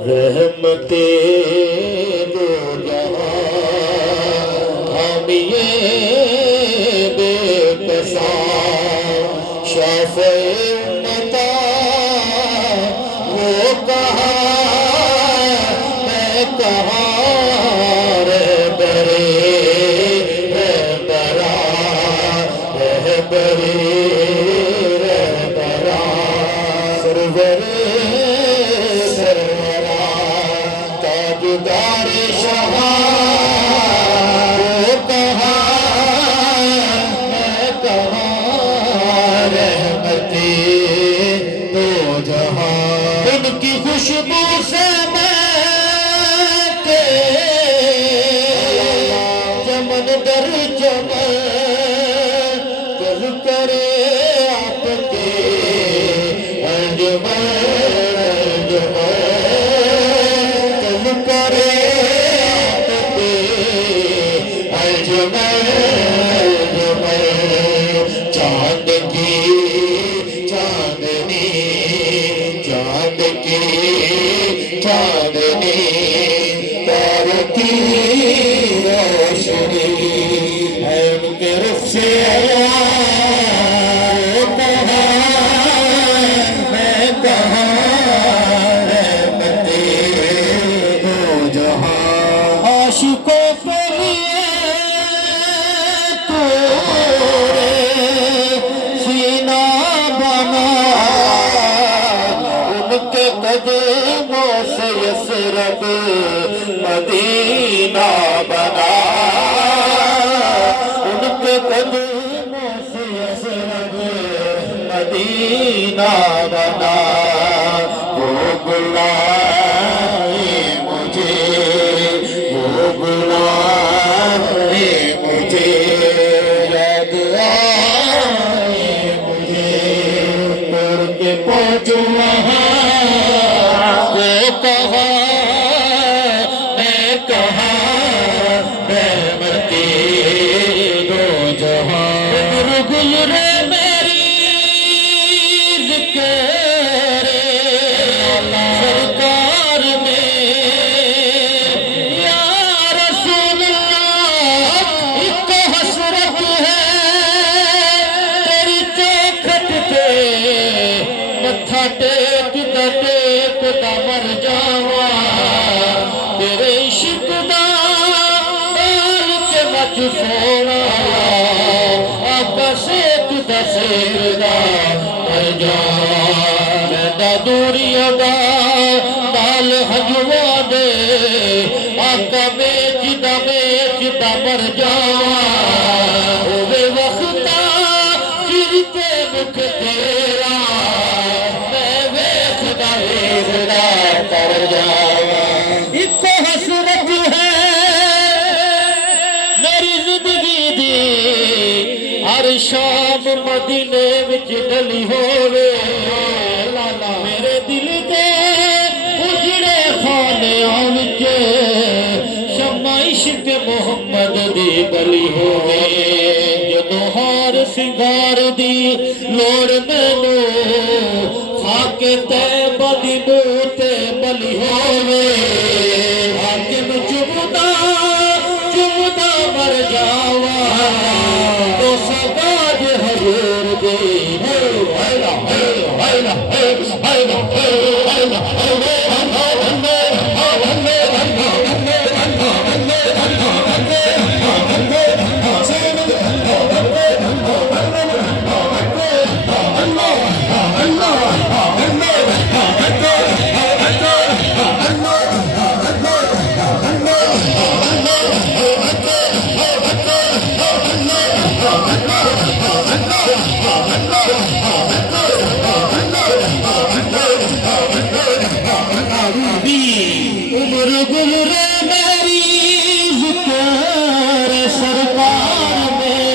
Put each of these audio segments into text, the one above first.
رحمت دو جہاں حامیے بے کساں شافع امتا وہ کہاں میں کہاں رہبرے رہبرا رہبرے رہبرا سرور تاجدار شہاں وہ کہاں میں کہاں رحمتی دو جہاں ان کی خوشبو سے مہکے چمن در چمن دل کرے آپ کے انجمن چاند کی چاندنی چاند کی چاندنی تاروں کی روشنی ہے ان کے رخ سے وہ کہاں میں کہاں رحمتِ دو جہاں عاشقوں کے لیے قدموں سے یثرب مدینہ بنا ان کے قدموں سے یثرب مدینہ بنا وہ بلائے مجھے وہ بلائے مجھے یاد آئے مجھے پڑھ کے پہنچوں وہاں مر جاواں تیرے عشق دا ڈال کے مچ سونا آقا سیک دا سیدہ مر جاواں میڈا دوریاں دا ڈال ہجوا دے آقا بیچ دا مر جاواں ہوے وقتا چرتے مکھ تیرا ایک حسرت ہے میری زندگی دی ہر شام مدینے وچ ڈلی ہووے میرے دل دے اجڑے خانیاں وچ شمع عشق محمد دی بلی ہووے جدوں ہار سنگار دی لوڑ مینوں خاک طیبہ دی منہ تے بلی ہووے حاکم چمدا مر جاواں تو سگاج حضور دی عمر گزرے میری ذکر سرکار میں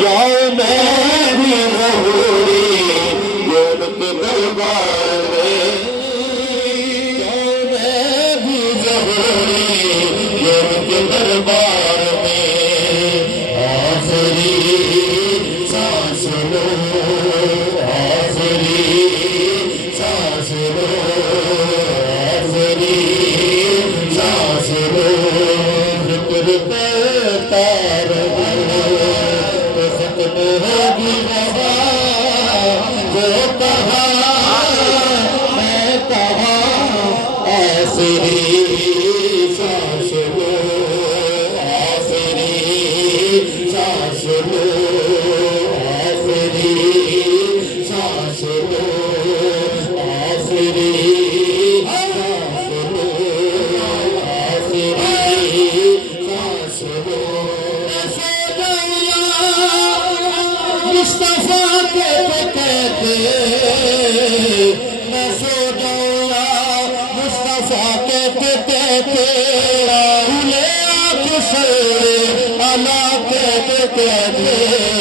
جاؤ میں بھی ضروری ان کے دربار میں جاؤ میں بھی ضروری ان کے دربار میں آخری سانس لو آخری سانس لو سانس لو آخری سانس لو آخری سانس لو آخری سانس لو آخری سانس لو مصطفیٰ کے کہتے میں سو جاؤں مصطفیٰ کے کہتے بھولے آنکھ سے اللہ کے کہتے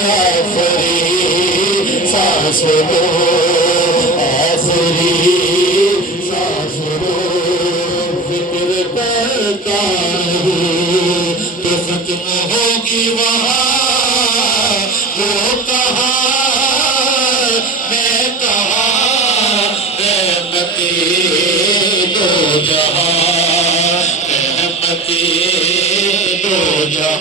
آخری سانس لو آخری سانس لو فکر کرتا ہوں تو ختم ہوگی وہاں وہ کہاں میں کہاں رحمتی دو جہاں رحمتی دو جہاں